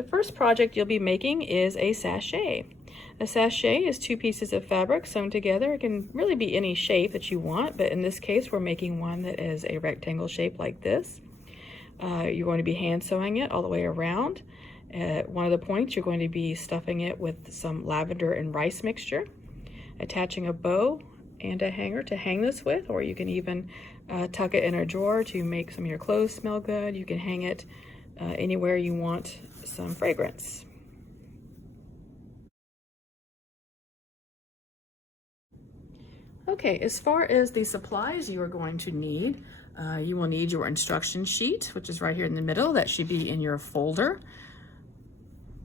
The first project you'll be making is a sachet. A sachet is two pieces of fabric sewn together. It can really be any shape that you want, but in this case we're making one that is a rectangle shape like this. You're going to be hand sewing it all the way around. At one of the points you're going to be stuffing it with some lavender and rice mixture, attaching a bow and a hanger to hang this with, or you can even tuck it in a drawer to make some of your clothes smell good. You can hang it anywhere you want some fragrance. Okay, as far as the supplies you are going to need, you will need your instruction sheet, which is right here in the middle. That should be in your folder.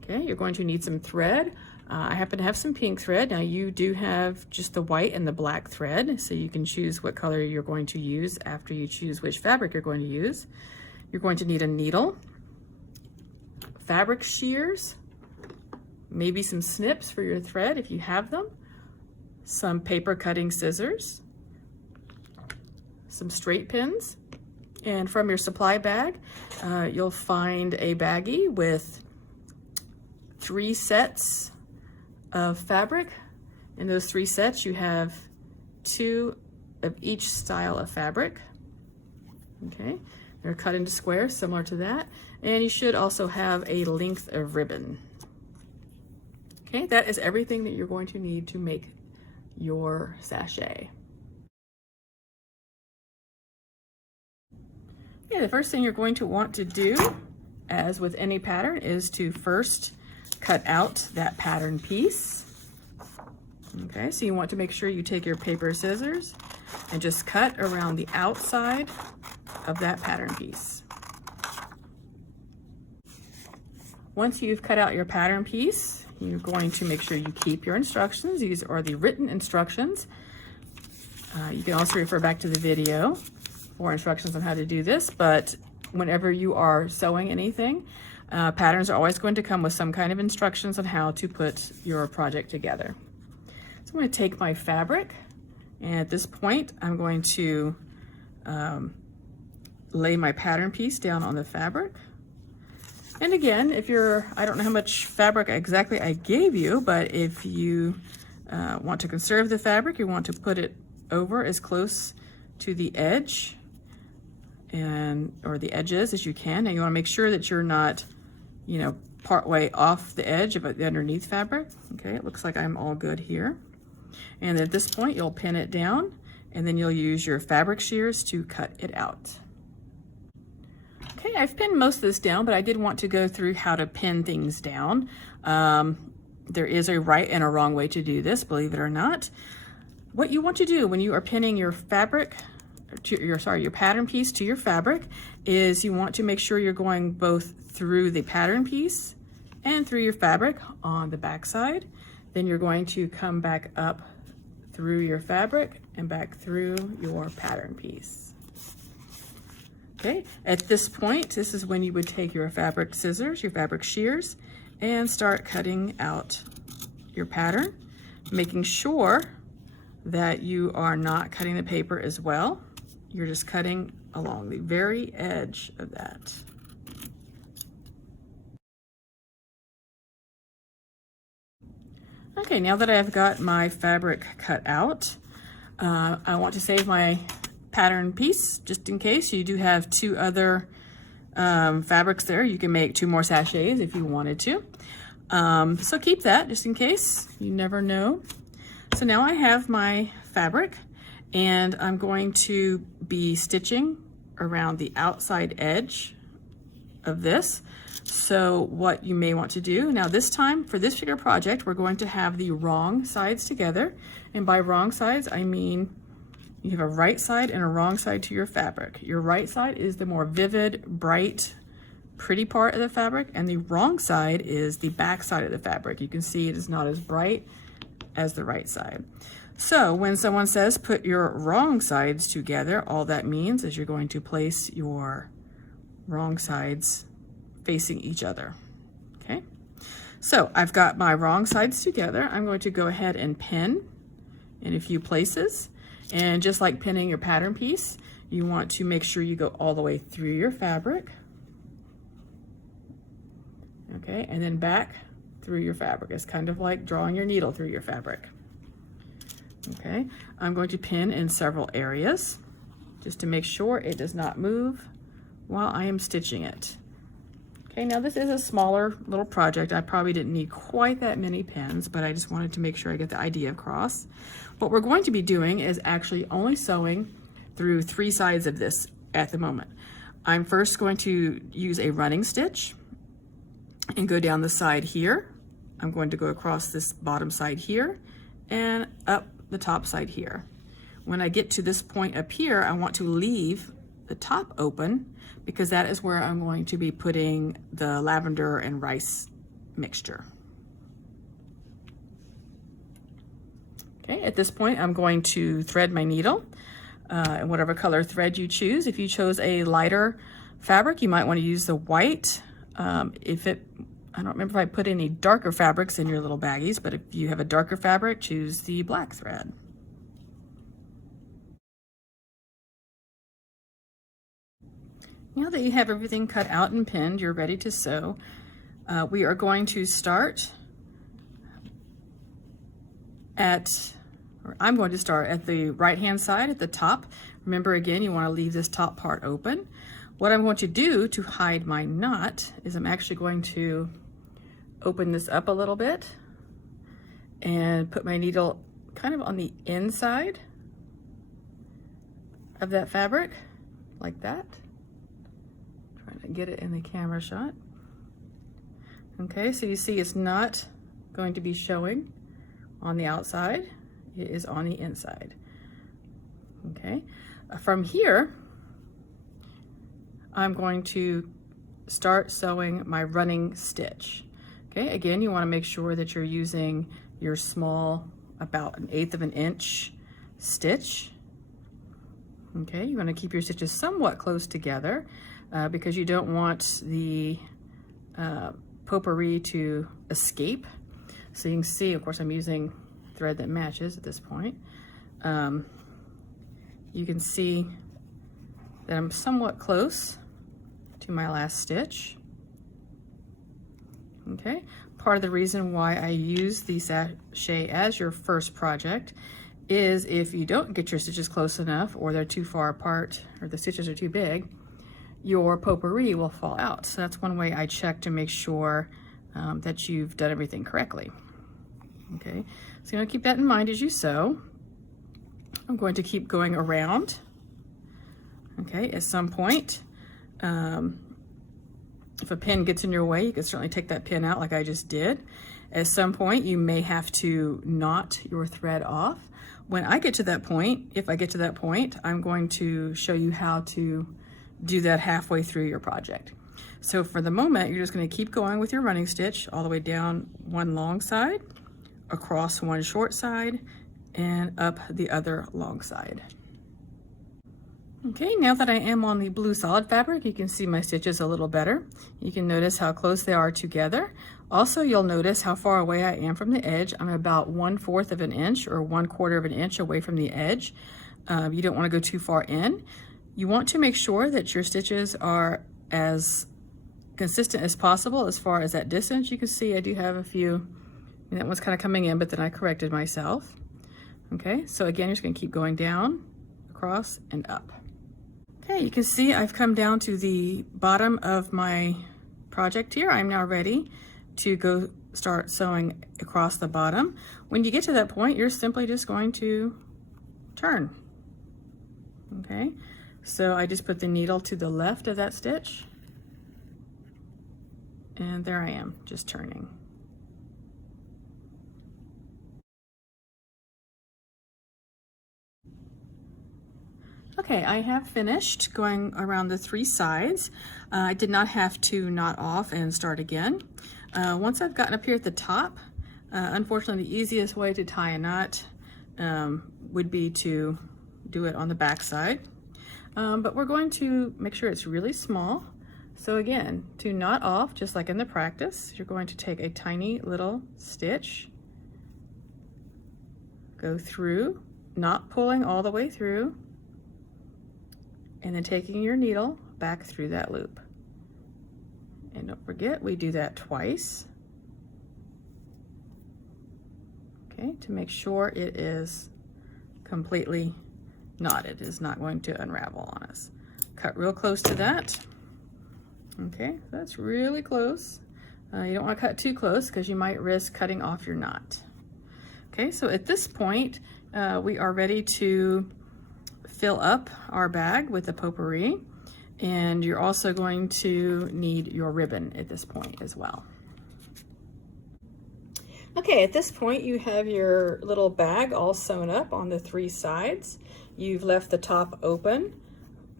Okay, you're going to need some thread. I happen to have some pink thread. Now you do have just the white and the black thread, so you can choose what color you're going to use after you choose which fabric you're going to use. You're going to need a needle, fabric shears, maybe some snips for your thread if you have them, some paper cutting scissors, some straight pins, and from your supply bag, you'll find a baggie with 3 sets of fabric. In those 3 sets, you have 2 of each style of fabric. Okay, they're cut into squares similar to that, and you should also have a length of ribbon. Okay, that is everything that you're going to need to make your sachet. Okay, the first thing you're going to want to do, as with any pattern, is to first cut out that pattern piece. Okay, so you want to make sure you take your paper scissors and just cut around the outside of that pattern piece. Once you've cut out your pattern piece, you're going to make sure you keep your instructions. These are the written instructions. You can also refer back to the video for instructions on how to do this, but whenever you are sewing anything, patterns are always going to come with some kind of instructions on how to put your project together. So I'm going to take my fabric, and at this point I'm going to lay my pattern piece down on the fabric. And again, if you're, I don't know how much fabric exactly I gave you, but if you want to conserve the fabric, you want to put it over as close to the edge or the edges as you can. And you want to make sure that you're not, you know, part way off the edge of the underneath fabric. Okay, it looks like I'm all good here. And at this point, you'll pin it down, and then you'll use your fabric shears to cut it out. Okay, I've pinned most of this down, but I did want to go through how to pin things down. There is a right and a wrong way to do this, believe it or not. What you want to do when you are pinning your fabric, your pattern piece to your fabric, is you want to make sure you're going both through the pattern piece and through your fabric on the back side. Then you're going to come back up through your fabric and back through your pattern piece. Okay, at this point, this is when you would take your fabric scissors, your fabric shears, and start cutting out your pattern, making sure that you are not cutting the paper as well. You're just cutting along the very edge of that. Okay, now that I've got my fabric cut out, I want to save my pattern piece just in case. You do have 2 other fabrics there. You can make 2 more sachets if you wanted to. So keep that just in case. You never know. So now I have my fabric, and I'm going to be stitching around the outside edge of this. So what you may want to do, now this time for this particular project, we're going to have the wrong sides together. And by wrong sides, I mean you have a right side and a wrong side to your fabric. Your right side is the more vivid, bright, pretty part of the fabric, and the wrong side is the back side of the fabric. You can see it is not as bright as the right side. So when someone says put your wrong sides together, all that means is you're going to place your wrong sides facing each other. Okay, so I've got my wrong sides together. I'm going to go ahead and pin in a few places, and just like pinning your pattern piece, you want to make sure you go all the way through your fabric. okay, and then back through your fabric. It's kind of like drawing your needle through your fabric. Okay, I'm going to pin in several areas just to make sure it does not move while I am stitching it. Okay, now this is a smaller little project. I probably didn't need quite that many pins, but I just wanted to make sure I get the idea across. What we're going to be doing is actually only sewing through 3 sides of this at the moment. I'm first going to use a running stitch and go down the side here. I'm going to go across this bottom side here and up the top side here. When I get to this point up here, I want to leave the top open because that is where I'm going to be putting the lavender and rice mixture. Okay, at this point, I'm going to thread my needle in whatever color thread you choose. If you chose a lighter fabric, you might want to use the white. I don't remember if I put any darker fabrics in your little baggies, but if you have a darker fabric, choose the black thread. Now that you have everything cut out and pinned, you're ready to sew. We are going to start I'm going to start at the right-hand side at the top. Remember, again, you want to leave this top part open. What I'm going to do to hide my knot is I'm actually going to open this up a little bit and put my needle kind of on the inside of that fabric, like that. Trying to get it in the camera shot. Okay, so you see it's not going to be showing on the outside, it is on the inside. Okay, from here, I'm going to start sewing my running stitch. Okay, again, you want to make sure that you're using your small, about 1/8 of an inch stitch. Okay, you want to keep your stitches somewhat close together because you don't want the potpourri to escape. So you can see, of course, I'm using thread that matches at this point. You can see that I'm somewhat close to my last stitch. Okay, part of the reason why I use the sachet as your first project is if you don't get your stitches close enough, or they're too far apart, or the stitches are too big, your potpourri will fall out. So that's one way I check to make sure that you've done everything correctly. Okay, so you're gonna keep that in mind as you sew. I'm going to keep going around. Okay, at some point, if a pin gets in your way, you can certainly take that pin out like I just did. At some point, you may have to knot your thread off. When I get to that point, if I get to that point, I'm going to show you how to do that halfway through your project. So for the moment, you're just going to keep going with your running stitch all the way down one long side, across one short side, and up the other long side. Okay, now that I am on the blue solid fabric, you can see my stitches a little better. You can notice how close they are together. Also, you'll notice how far away I am from the edge. I'm about 1/4 of an inch or 1/4 of an inch away from the edge. You don't want to go too far in. You want to make sure that your stitches are as consistent as possible as far as that distance. You can see I do have a few, and that one's kind of coming in, but then I corrected myself. Okay, so again, you're just going to keep going down, across, and up. Okay, you can see I've come down to the bottom of my project here. I'm now ready to go start sewing across the bottom. When you get to that point, you're simply just going to turn. Okay, so I just put the needle to the left of that stitch, and there I am, just turning. Okay, I have finished going around the 3 sides. I did not have to knot off and start again. Once I've gotten up here at the top, unfortunately the easiest way to tie a knot would be to do it on the back side. But we're going to make sure it's really small. So again, to knot off, just like in the practice, you're going to take a tiny little stitch, go through, not pulling all the way through, and then taking your needle back through that loop. And don't forget, we do that twice. Okay, to make sure it is completely knotted. It's not going to unravel on us. Cut real close to that. Okay, that's really close. You don't want to cut too close because you might risk cutting off your knot. Okay, so at this point, we are ready to fill up our bag with the potpourri, and you're also going to need your ribbon at this point as well. Okay, at this point you have your little bag all sewn up on the 3 sides. You've left the top open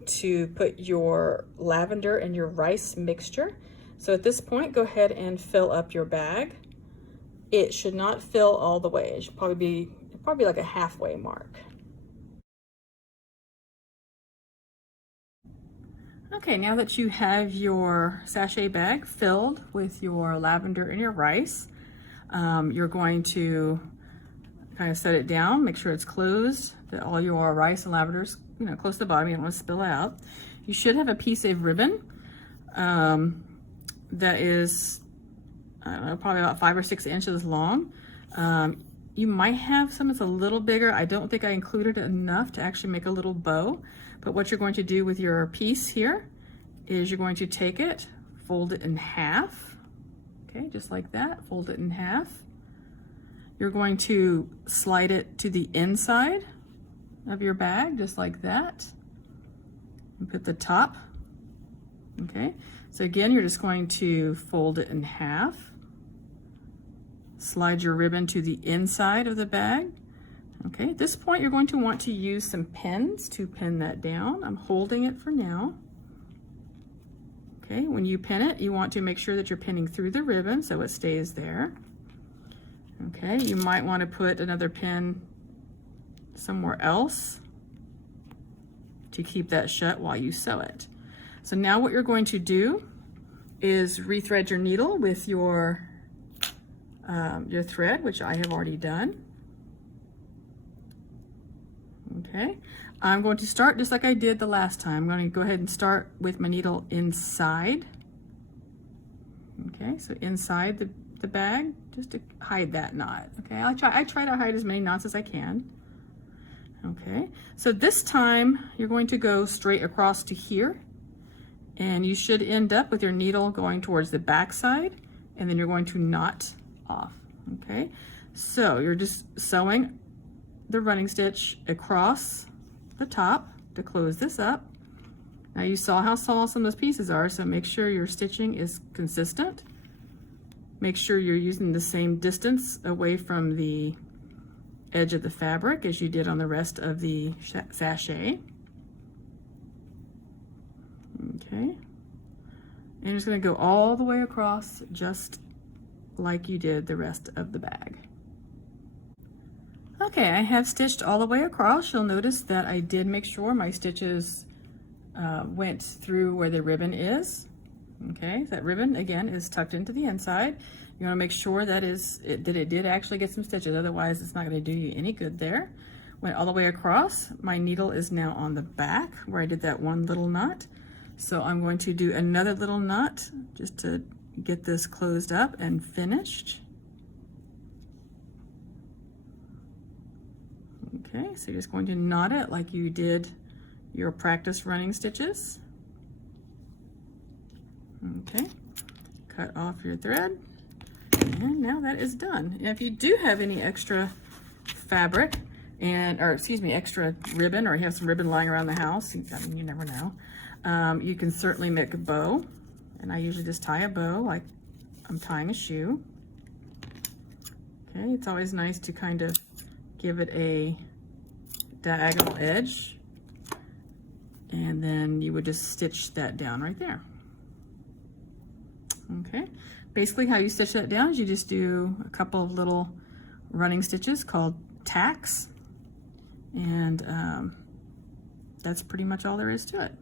to put your lavender and your rice mixture. So at this point, go ahead and fill up your bag. It should not fill all the way. It should probably be like a halfway mark. Okay, now that you have your sachet bag filled with your lavender and your rice, you're going to kind of set it down, make sure it's closed, that all your rice and lavender's, you know, close to the bottom. You don't want to spill out. You should have a piece of ribbon that is, I don't know, probably about 5 or 6 inches long. You might have some that's a little bigger. I don't think I included enough to actually make a little bow. But what you're going to do with your piece here is you're going to take it, fold it in half. Okay, just like that, fold it in half. You're going to slide it to the inside of your bag, just like that. And put the top. Okay, so again, you're just going to fold it in half. Slide your ribbon to the inside of the bag. Okay, at this point, you're going to want to use some pins to pin that down. I'm holding it for now. Okay, when you pin it, you want to make sure that you're pinning through the ribbon so it stays there. Okay, you might want to put another pin somewhere else to keep that shut while you sew it. So now what you're going to do is rethread your needle with your thread, which I have already done. Okay, I'm going to start just like I did the last time. I'm going to go ahead and start with my needle inside. Okay, so inside the bag, just to hide that knot. Okay, I try to hide as many knots as I can. Okay, so this time you're going to go straight across to here, and you should end up with your needle going towards the back side, and then you're going to knot off. Okay, so you're just sewing the running stitch across the top to close this up. Now you saw how small some of those pieces are, so make sure your stitching is consistent. Make sure you're using the same distance away from the edge of the fabric as you did on the rest of the sachet. Okay, and you're just going to go all the way across just like you did the rest of the bag. Okay, I have stitched all the way across. You'll notice that I did make sure my stitches went through where the ribbon is. Okay, that ribbon again is tucked into the inside. You want to make sure that it did actually get some stitches, otherwise it's not going to do you any good there. Went all the way across. My needle is now on the back where I did that one little knot. So I'm going to do another little knot just to get this closed up and finished. Okay, so you're just going to knot it like you did your practice running stitches. Okay, cut off your thread, and now that is done. And if you do have any extra fabric, extra ribbon, or you have some ribbon lying around the house, I mean, you never know, you can certainly make a bow. And I usually just tie a bow like I'm tying a shoe. Okay, it's always nice to kind of give it a diagonal edge, and then you would just stitch that down right there. Okay, basically how you stitch that down is you just do a couple of little running stitches called tacks, and that's pretty much all there is to it.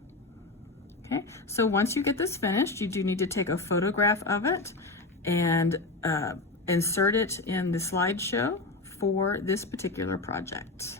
Okay, so once you get this finished, you do need to take a photograph of it and insert it in the slideshow for this particular project.